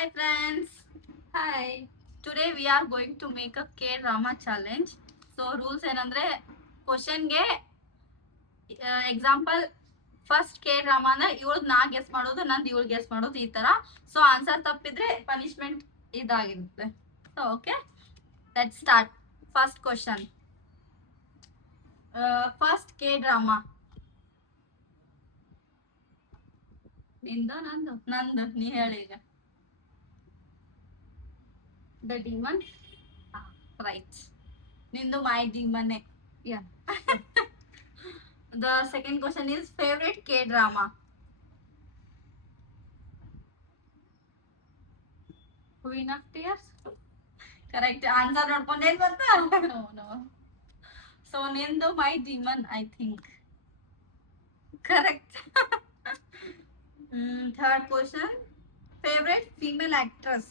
Hi friends. Hi. Today we are going to make a K-drama challenge. So rules ಏನಂದ್ರೆ ಕ್ವಶನ್ಗೆ example first K-ಡ್ರಾಮಾನ ಇವಳು ನಾ guess ಮಾಡೋದು ನಂದು ಇವಳು ಗೆಸ್ ಮಾಡೋದು ಈ ತರ. ಸೊ ಆನ್ಸರ್ ತಪ್ಪಿದ್ರೆ ಪನಿಷ್ಮೆಂಟ್ ಇದಾಗಿರುತ್ತೆ. So okay let start. First question. First K-ಡ್ರಾಮಾ ನಿಂದ ನಂದು ನಂದು ನೀ ಹೇಳಿ ಈಗ. The demon. ರೈಟ್. ನಿಂದು my demon. Yeah. The second question is favorite K-drama. Queen of Tears. Correct answer ನೋಡ್ಕೊಂಡೇನ್ ಬಂತ? No. So ನಿಂದು my demon I think. Correct. Third question. Favorite female actress.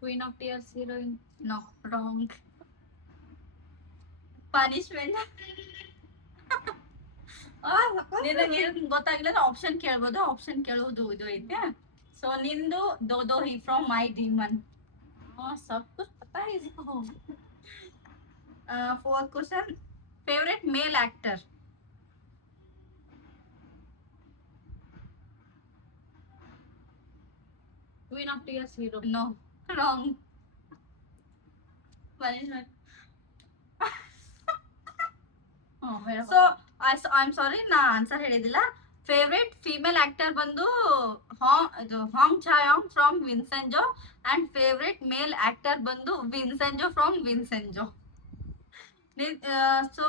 Queen of Tears heroine. No, wrong. Punishment. ನಿನಗೆ ಗೊತ್ತಾಗ್ಲಿಲ್ಲ option ಕೇಳ್ಬೋದು. Option ಕೇಳುವುದು ಇದು ಐತೆ. So ನಿಂದು ದೋ ಹಿ ಫ್ರಮ್ ಮೈ ಡಿಮನ್. सब कुछ पता है इसको. Fourth question. Favorite male actor. Queen of Tears hero. No, wrong. Punishment. Oh, madam. So I am sorry ನಾ ಆನ್ಸರ್ ಹೇಳಿದಿಲ್ಲ. ಫೇವ್ರೆಟ್ ಫೀಮೇಲ್ ಆಕ್ಟರ್ ಬಂದು Hong Chayoung from Vincenzo and favourite male actor ಬಂದು Vincenzo from Vincenzo. So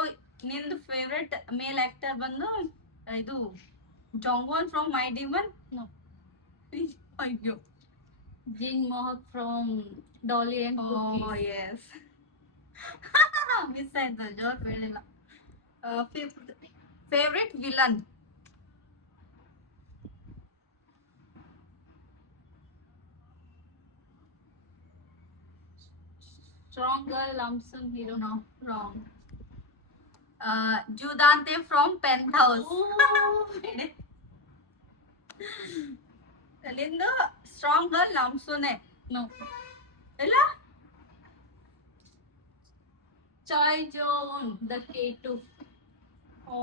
ನಿಂದು favourite male actor ಬಂದು ಇದು Jongwon from my demon. No. ಅಯ್ಯೋ. Jin Mohak from Dolly and Cookie. Oh yes. Miss ಆಯ್ತು, joke ಹೇಳಿಲ್ಲ. Favourite villain. Strong girl lump sum hero. No, wrong. Judantae from penthouse. ನಿಂದು strong girl ಲಂಪ್ಸುನೆ. No. ಇಲ್ಲ Choi Joon, the K2. Oh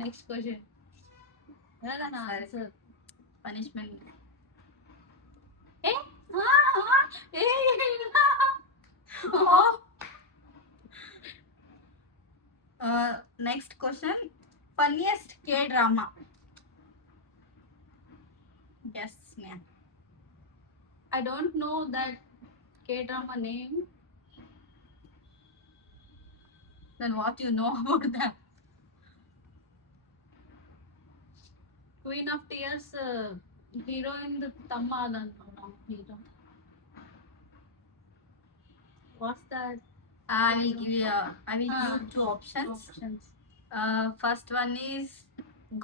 Next question. ಹೇಳ ನಾ answer. ಪನಿಷ್ಮೆಂಟ್. Eh? Next question. Funniest K drama. Yes ma'am. I don't know that K-drama name. Then what you know about that? Queen of Tears heroine the Tamma no hero. What's that? I will give you two options. First one is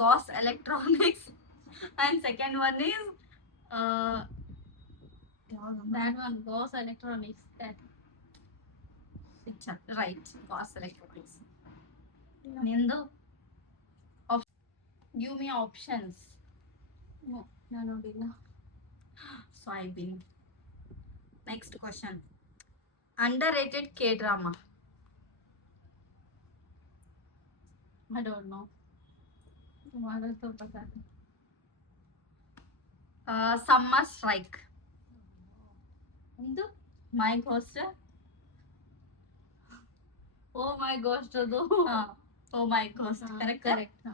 Gauss Electronics and second one is That one, Gauss Electronics. That. right, Gauss Electronics. Nindu. Give me options. No, no. Soybean. Next question. Underrated K drama. I don't know. Summer Strike. Hindu? My Ghost. Oh my gosh, Radu. Oh my Ghost. Correct.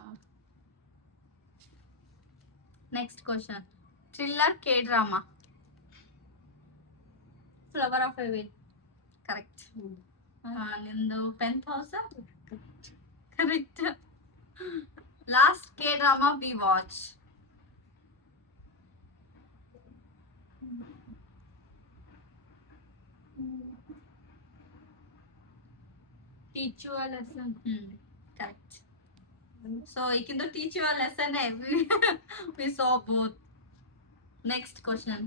Next question. Thriller K drama. Flower of Heaven. Correct. Nindu Penthouse. Correct. Last K drama we watch. Teach you a lesson. Correct. So I can teach you a lesson. We saw both. Next question.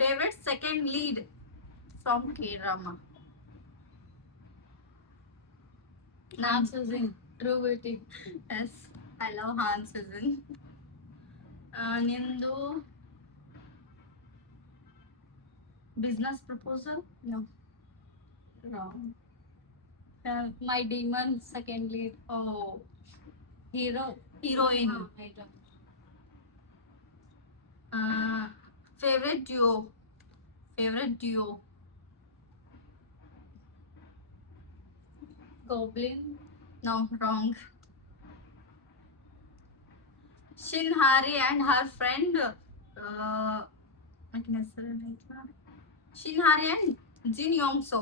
Favorite second lead from K drama. Han Sujin, True Beauty. Yes I love Han season. ನಿಂದು business proposal. No. Wrong. My Demon, second lead. Oh Hero. Heroine. I don't. Favourite duo. Goblin. No, wrong. Shin Hari and her friend. ಆಕಿನ ಹೆಸರು ಏನಾಯ್ತು? Shin Hari and Jin Yong So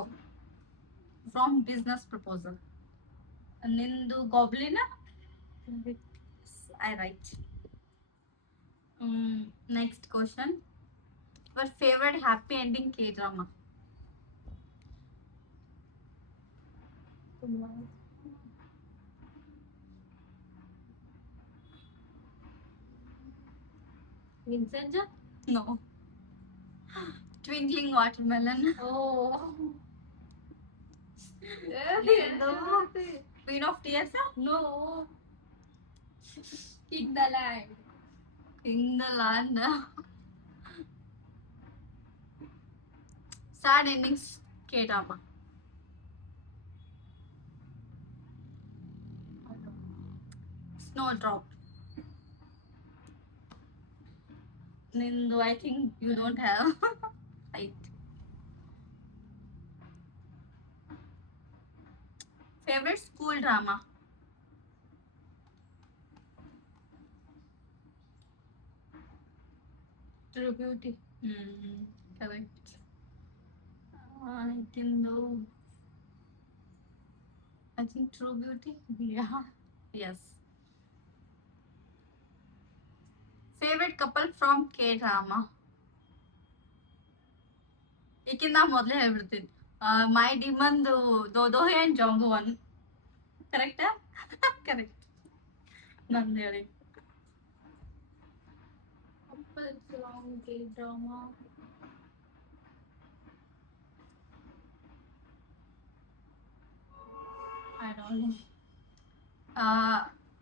from Business Proposal. ನಿಂದು goblin. I write. Next question. Your favorite happy ending K-drama? Vincenzo. No. Twinkling Watermelon. Oh. Queen of Tears. No. In the land. In the land. Sad endings K-drama. Snowdrop. Nindu, I think you don't have. Right. Favorite school drama? True Beauty. Correct. I can know. I think True Beauty. Yeah. Yes. Favorite couple from K-drama? ಈಕಿಂದ ಮೊದಲೇ ಹೇಳ್ಬಿಡ್ತೀನಿ. ಮೈ ಡಿಮಂದು ದೋದೋಹೆ and ಜಾಂಗುವನ್. ಕರೆಕ್ಟಾ? Correct. ನಂದು ಹೇಳಿ. Couple from K-drama. I don't know.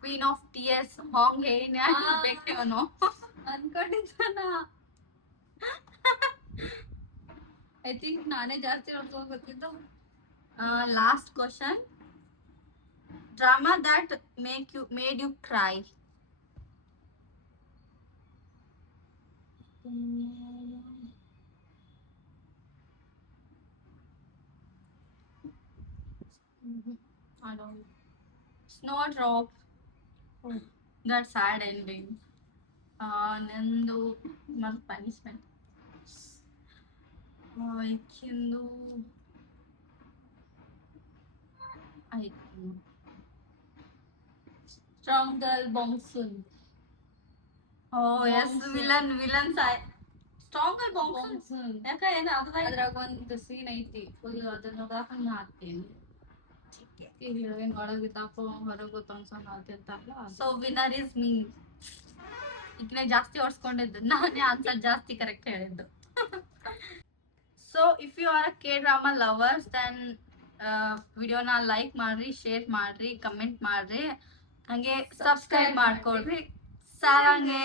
Queen of Tears, Hong Hae and Baek Tae-won. ಅನ್ಕೊಂಡಿದ್ದಾನ. I think ನಾನೇ ಜಾಸ್ತಿ ನೋಡ್ಕೊಂಡು ಬರ್ತಿದ್ದು. Last question. Drama that made you cry. I don't know. Snowdrop. Oh. That sad ending. Nandu mal punishment. Ikindu. I don't know. Strong Girl Bong Soon. Oh yes, Bong villain side. Stronger Bong Bong Soon. ಯಾಕ ಏನು ಅದ್ರಾಗ ಅದ್ರಾಗ ಒಂದು scene ಐತಿ full ಅದನ್ನ ಹಂಗ ಹಾಕ್ತೀನಿ. ಈ ಹೀರೋಯಿನ್ ಒಳಗಿದ್ದಾಪ ಹೊರಗೆ ಗೊತ್ತೊಂದ್ಸಲ ಹಾಕ್ತಿರ್ತಾರಲ್ಲ. So winner is me. ಈಗಿನ ಜಾಸ್ತಿ ಓಡಿಸ್ಕೊಂಡಿದ್ದು ನಾನೇ ಆನ್ಸರ್ ಜಾಸ್ತಿ ಕರೆಕ್ಟ್ ಹೇಳಿದ್ದು. So if you are K drama lovers then ವಿಡಿಯೋನ ಲೈಕ್ ಮಾಡ್ರಿ, ಶೇರ್ ಮಾಡ್ರಿ, ಕಮೆಂಟ್ ಮಾಡ್ರಿ, ಹಂಗೆ ಸಬ್ಸ್ಕ್ರೈಬ್ ಮಾಡ್ಕೊಳ್ರಿ. ಸಾರಂಗೆ.